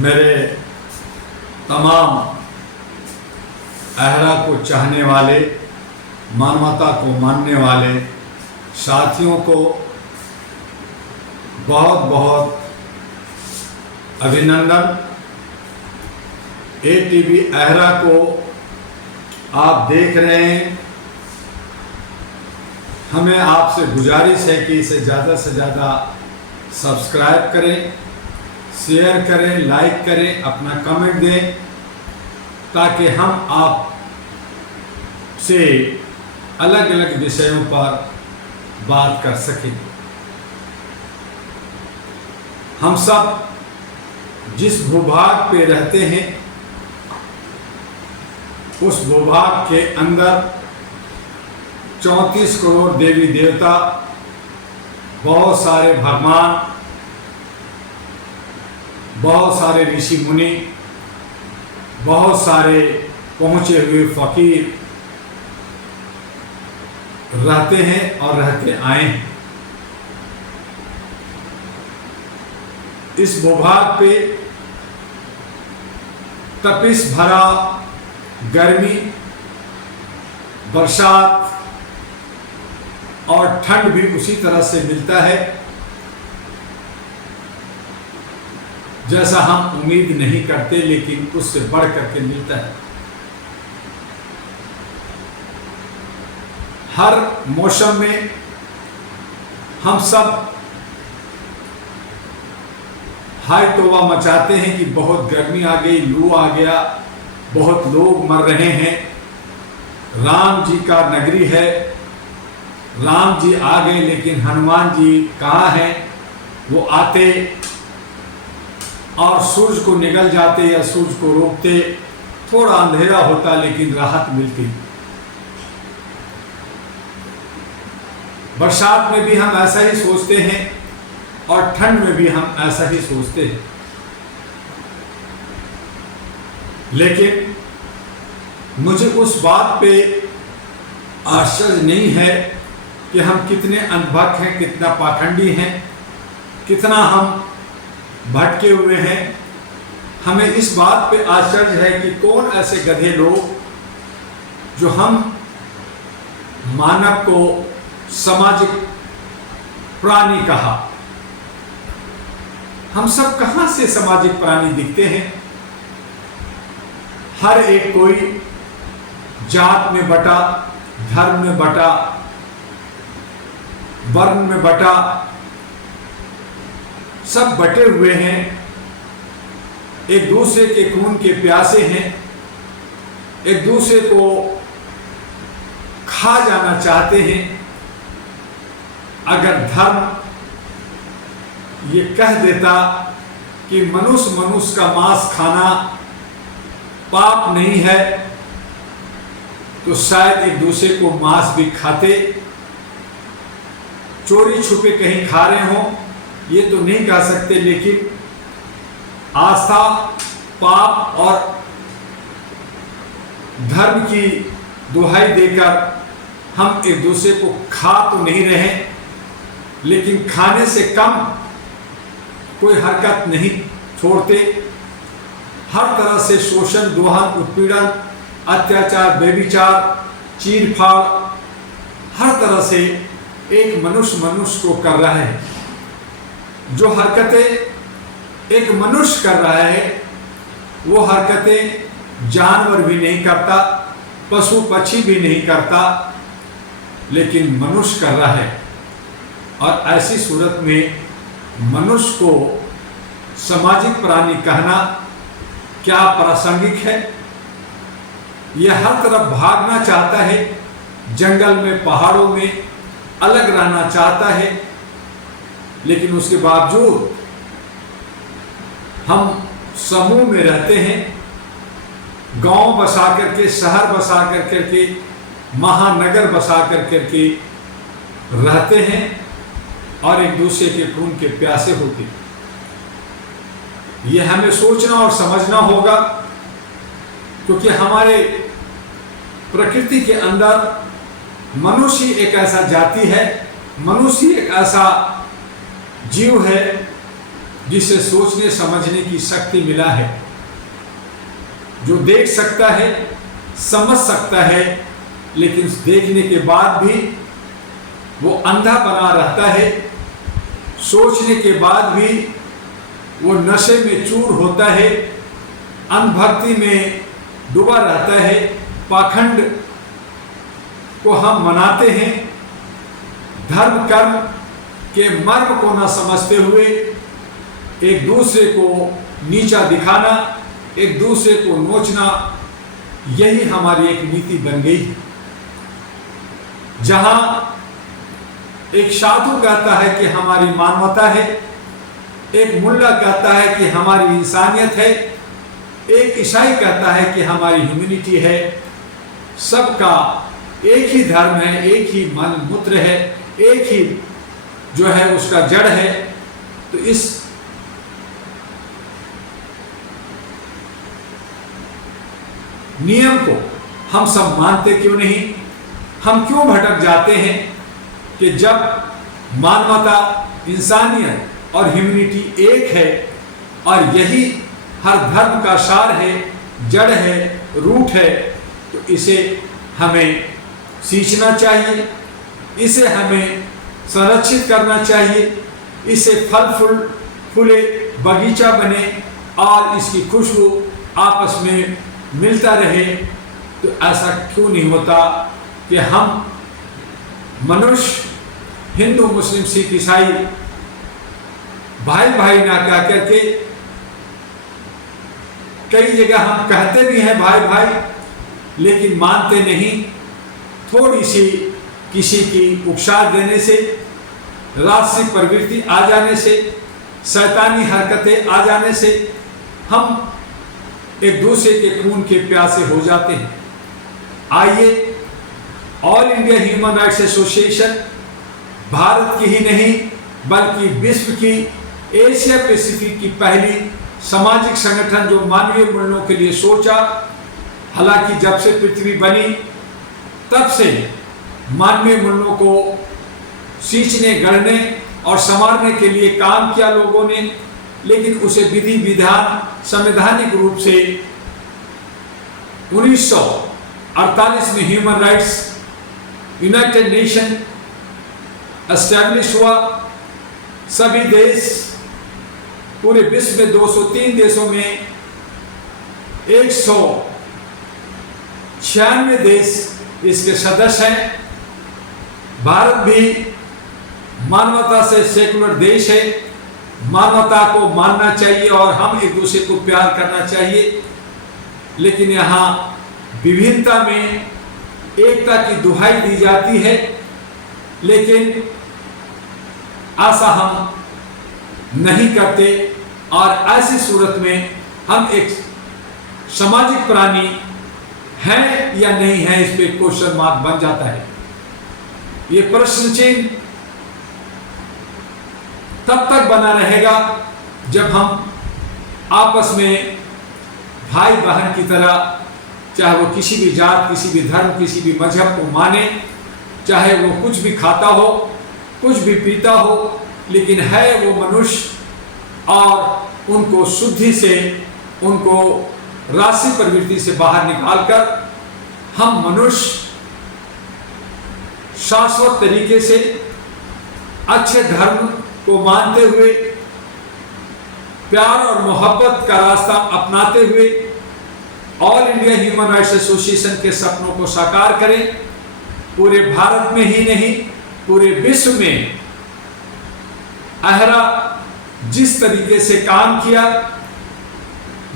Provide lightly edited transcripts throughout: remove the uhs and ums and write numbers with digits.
मेरे तमाम अहरा को चाहने वाले, मानवता को मानने वाले साथियों को बहुत बहुत अभिनंदन। ATV अहरा को आप देख रहे हैं। हमें आपसे गुजारिश है कि इसे ज़्यादा से ज़्यादा सब्सक्राइब करें, शेयर करें, लाइक करें, अपना कमेंट दें, ताकि हम आप से अलग अलग विषयों पर बात कर सकें। हम सब जिस भूभाग पे रहते हैं उस भूभाग के अंदर 34 करोड़ देवी देवता, बहुत सारे भगवान, बहुत सारे ऋषि मुनि, बहुत सारे पहुँचे हुए फकीर रहते हैं और रहते आए हैं। इस भूभाग पे तपिश भरा गर्मी, बरसात और ठंड भी उसी तरह से मिलता है जैसा हम उम्मीद नहीं करते, लेकिन उससे बढ़ करके मिलता है। हर मौसम में हम सब हाय तौबा मचाते हैं कि बहुत गर्मी आ गई, लू आ गया, बहुत लोग मर रहे हैं। राम जी का नगरी है, राम जी आ गए, लेकिन हनुमान जी कहाँ हैं? वो आते और सूरज को निगल जाते या सूरज को रोकते, थोड़ा अंधेरा होता लेकिन राहत मिलती। बरसात में भी हम ऐसा ही सोचते हैं और ठंड में भी हम ऐसा ही सोचते हैं, लेकिन मुझे उस बात पे आश्चर्य नहीं है कि हम कितने अंधभक्त हैं, कितना पाखंडी हैं, कितना हम भटके हुए हैं। हमें इस बात पे आश्चर्य है कि कौन ऐसे गधे लोग जो हम मानव को सामाजिक प्राणी कहा। हम सब कहां से सामाजिक प्राणी दिखते हैं? हर एक कोई जात में बटा, धर्म में बटा, वर्ण में बटा, सब बटे हुए हैं, एक दूसरे के खून के प्यासे हैं, एक दूसरे को खा जाना चाहते हैं। अगर धर्म ये कह देता कि मनुष्य मनुष्य का मांस खाना पाप नहीं है, तो शायद एक दूसरे को मांस भी खाते। चोरी छुपे कहीं खा रहे हों ये तो नहीं कह सकते, लेकिन आस्था, पाप और धर्म की दुहाई देकर हम एक दूसरे को खा तो नहीं रहे, लेकिन खाने से कम कोई हरकत नहीं छोड़ते। हर तरह से शोषण, दोहन, उत्पीड़न, अत्याचार, व्यभिचार, चीरफाड़, हर तरह से एक मनुष्य मनुष्य को कर रहा है। जो हरकतें एक मनुष्य कर रहा है वो हरकतें जानवर भी नहीं करता, पशु पक्षी भी नहीं करता, लेकिन मनुष्य कर रहा है। और ऐसी सूरत में मनुष्य को सामाजिक प्राणी कहना क्या प्रासंगिक है? यह हर तरफ भागना चाहता है, जंगल में, पहाड़ों में अलग रहना चाहता है, लेकिन उसके बावजूद हम समूह में रहते हैं, गांव बसा करके, शहर बसा करके, महानगर बसा करके रहते हैं और एक दूसरे के खून के प्यासे होते। यह हमें सोचना और समझना होगा, क्योंकि हमारे प्रकृति के अंदर मनुष्य एक ऐसा जाति है, मनुष्य एक ऐसा जीव है जिसे सोचने समझने की शक्ति मिला है, जो देख सकता है, समझ सकता है, लेकिन देखने के बाद भी वो अंधा बना रहता है, सोचने के बाद भी वो नशे में चूर होता है, अंधभक्ति में डूबा रहता है, पाखंड को हम मनाते हैं, धर्म कर्म के मर्म को न समझते हुए एक दूसरे को नीचा दिखाना, एक दूसरे को नोचना, यही हमारी एक नीति बन गई। जहां एक साधु कहता है कि हमारी मानवता है, एक मुल्ला कहता है कि हमारी इंसानियत है, एक ईसाई कहता है कि हमारी ह्यूमैनिटी है, सबका एक ही धर्म है, एक ही मन मूत्र है, एक ही जो है उसका जड़ है। तो इस नियम को हम सब मानते क्यों नहीं? हम क्यों भटक जाते हैं कि जब मानवता, इंसानियत और ह्यूमैनिटी एक है और यही हर धर्म का सार है, जड़ है, रूट है, तो इसे हमें सींचना चाहिए, इसे हमें संरक्षित करना चाहिए, इसे फल फूले बगीचा बने और इसकी खुशबू आपस में मिलता रहे। तो ऐसा क्यों नहीं होता कि हम मनुष्य, हिंदू मुस्लिम सिख ईसाई भाई भाई ना कह करके, कई जगह हम कहते भी हैं भाई भाई, लेकिन मानते नहीं। थोड़ी सी किसी की उकसाहट देने से, राजसी प्रवृत्ति आ जाने से, शैतानी हरकतें आ जाने से हम एक दूसरे के खून के प्यासे हो जाते हैं। आइए, all India Human Rights association Bharat की ही नहीं बल्कि विश्व की, एशिया पैसिफिक की पहली सामाजिक संगठन जो मानवीय मूल्यों के लिए सोचा। हालांकि जब से पृथ्वी बनी तब से मानवीय मूल्यों को सींचने, गढ़ने और संवारने के लिए काम किया लोगों ने, लेकिन उसे विधि विधान संवैधानिक रूप से 1948 में human rights United nation establish हुआ। सभी देश, पूरे विश्व में 203 देशों में 196 देश इसके सदस्य हैं। भारत भी मानवता से सेकुलर देश है, मानवता को मानना चाहिए और हम एक दूसरे को प्यार करना चाहिए। लेकिन यहाँ विभिन्नता में एकता की दुहाई दी जाती है, लेकिन ऐसा हम नहीं करते और ऐसी सूरत में हम एक सामाजिक प्राणी हैं या नहीं हैं, इस पे क्वेश्चन मार्क बन जाता है। ये प्रश्न चिन्ह तब तक बना रहेगा जब हम आपस में भाई बहन की तरह, चाहे वो किसी भी जात, किसी भी धर्म, किसी भी मजहब को माने, चाहे वो कुछ भी खाता हो, कुछ भी पीता हो, लेकिन है वो मनुष्य और उनको शुद्धि से, उनको राशि प्रवृत्ति से बाहर निकालकर हम मनुष्य शाश्वत तरीके से अच्छे धर्म को मानते हुए, प्यार और मोहब्बत का रास्ता अपनाते हुए all India Human Rights association के सपनों को साकार करें। पूरे भारत में ही नहीं, पूरे विश्व में अहरा जिस तरीके से काम किया,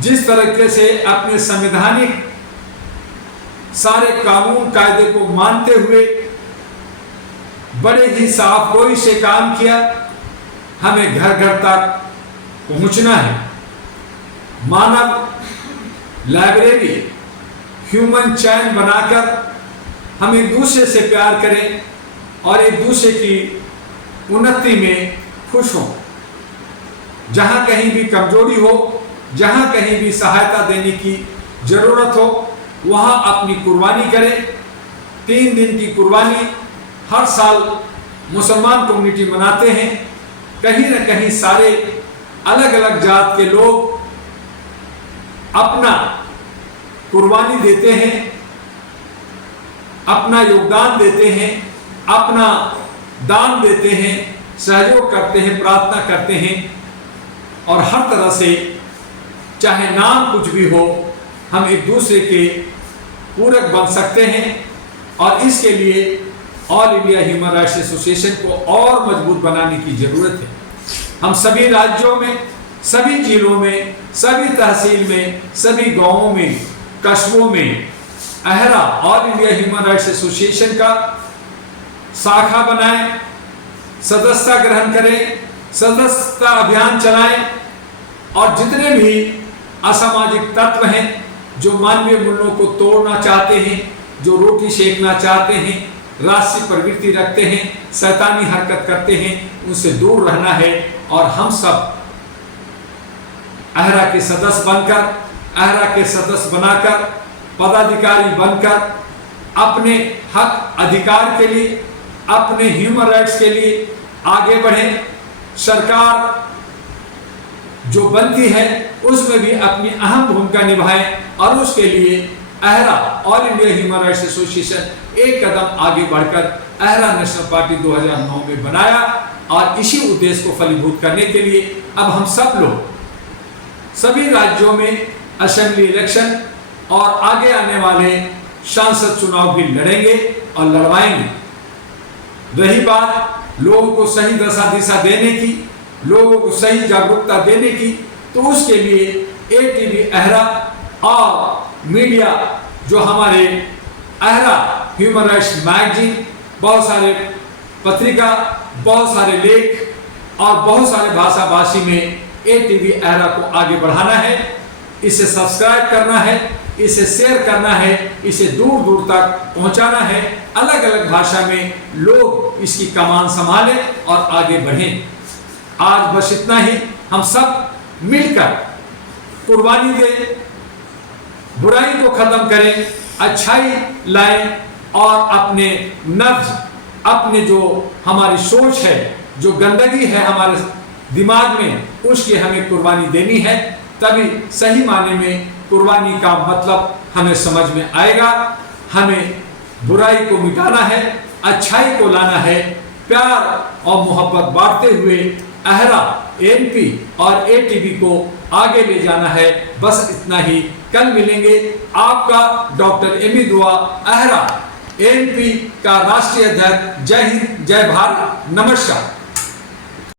जिस तरीके से अपने संवैधानिक सारे कानून कायदे को मानते हुए बड़े ही साफगोई से काम किया, हमें घर घर तक पहुंचना है। मानव लाइब्रेरी, ह्यूमन चैन बनाकर हम एक दूसरे से प्यार करें और एक दूसरे की उन्नति में खुश हों। जहां कहीं भी कमजोरी हो, जहां कहीं भी सहायता देने की जरूरत हो, वहां अपनी कुर्बानी करें। 3 दिन की कुर्बानी हर साल मुसलमान कम्युनिटी मनाते हैं। कहीं न कहीं सारे अलग अलग जात के लोग अपना कुर्बानी देते हैं, अपना योगदान देते हैं, अपना दान देते हैं, सहयोग करते हैं, प्रार्थना करते हैं और हर तरह से चाहे नाम कुछ भी हो हम एक दूसरे के पूरक बन सकते हैं। और इसके लिए all India Human Rights association को और मजबूत बनाने की जरूरत है। हम सभी राज्यों में, सभी जिलों में, सभी तहसील में, सभी गांवों में, कस्बों में AHRA All India Human Rights Association का शाखा बनाएं, सदस्यता ग्रहण करें, सदस्यता अभियान चलाएं और जितने भी असामाजिक तत्व हैं जो मानवीय मूल्यों को तोड़ना चाहते हैं, जो रोटी सेकना चाहते हैं, राष्ट्रीय प्रवृत्ति रखते हैं, शैतानी हरकत करते हैं, उनसे दूर रहना है। और हम सब अहरा के सदस्य बनकर, अहरा के सदस्य बनाकर, पदाधिकारी बनकर अपने हक अधिकार के लिए, अपने ह्यूमन राइट्स के लिए आगे बढ़ें। सरकार जो बनती है उसमें भी अपनी अहम भूमिका निभाएं और उसके लिए AHRA All India Human Rights Association एक कदम आगे बढ़कर अहरा नेशनल पार्टी 2009 में बनाया और इसी उद्देश्य को फलीभूत करने के लिए अब हम सब लोग सभी राज्यों में असेंबली इलेक्शन और आगे आने वाले सांसद चुनाव भी लड़ेंगे और लड़वाएंगे। रही बात लोगों को सही दशा दिशा देने की, लोगों को सही जागरूकता देने की, तो उसके लिए ATV अहरा और मीडिया जो हमारे अहरा ह्यूमन राइट्स मैगजीन, बहुत सारे पत्रिका, बहुत सारे लेख और बहुत सारे भाषा भाषी में ATV अहरा को आगे बढ़ाना है। इसे सब्सक्राइब करना है, इसे शेयर करना है, इसे दूर दूर तक पहुंचाना है। अलग अलग भाषा में लोग इसकी कमान संभालें और आगे बढ़ें। आज बस इतना ही। हम सब मिलकर कुर्बानी दें, बुराई को खत्म करें, अच्छाई लाएं और अपने नब्ज, अपने जो हमारी सोच है, जो गंदगी है हमारे दिमाग में, उसकी हमें कुर्बानी देनी है। तभी सही माने में कुर्बानी का मतलब हमें समझ में आएगा। हमें बुराई को मिटाना है, अच्छाई को लाना है, प्यार और मोहब्बत बांटते हुए अहरा, ANP और ATV को आगे ले जाना है। बस इतना ही। कल मिलेंगे। आपका डॉक्टर एमी दुआ, अहरा ANP का राष्ट्रीय अध्यक्ष। जय हिंद, जय भारत, नमस्कार।